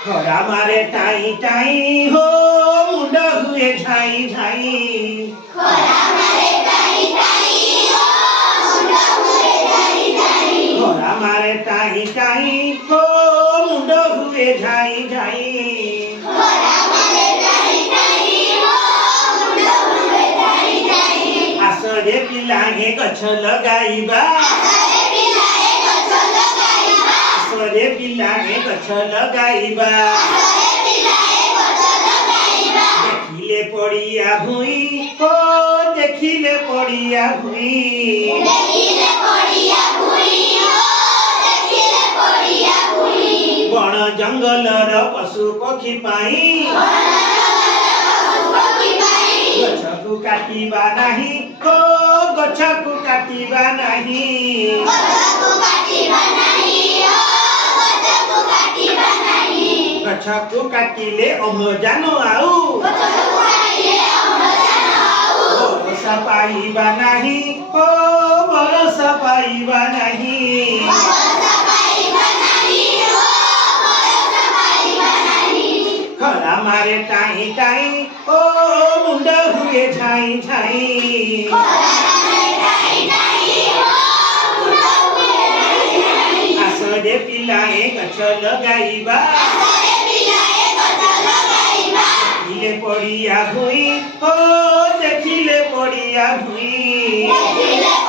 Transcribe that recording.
ଖରା ମାରେ ଟାଇଁ ଟାଇଁ ହୋ ମୁଣ୍ଡ ହୁଏ ଝାଇଁ ଝାଇଁ ଖରା ମାରେ ଟାଇଁ ଟାଇଁ ହୋ ମୁଣ୍ଡ ହୁଏ ଝାଇଁ ଆସରେ ପିଲାଏ ଗଛ ଲଗାଇବା ଆସରେ ପିଲାଏ ଗଛ ଲଗାଇବା ଦେଖିଲେ ପଡ଼ିଆ ଭୁଇଁ ଓ ଦେଖିଲେ ପଡ଼ିଆ ଭୁଇଁ ବଣ ଜଙ୍ଗଲର ପଶୁ ପକ୍ଷୀ ପାଇଁ ଗଛକୁ କାଟିବା ନାହିଁ ଓ ଗଛକୁ କାଟିବା ନାହିଁ ଗଛକୁ କାଟିଲେ ଅମ୍ଳଜାନ ଆଉ ବରଷା ପାଇବା ନାହିଁ ଓ ବରଷା ପାଇବା ନାହିଁ ଖରା ମାରେ ଟାଇଁ ଟାଇଁ ଓ ମୁଣ୍ଡ ହୁଏ ଝାଇଁ ଝାଇଁ ଆସରେ ପିଲାଏ ଗଛ ଲଗାଇବା ଦେଖିଲେ ପଡ଼ିଆ ଭୁଇଁ ଓ ଦେଖିଲେ ପଡ଼ିଆ ଭୁଇଁ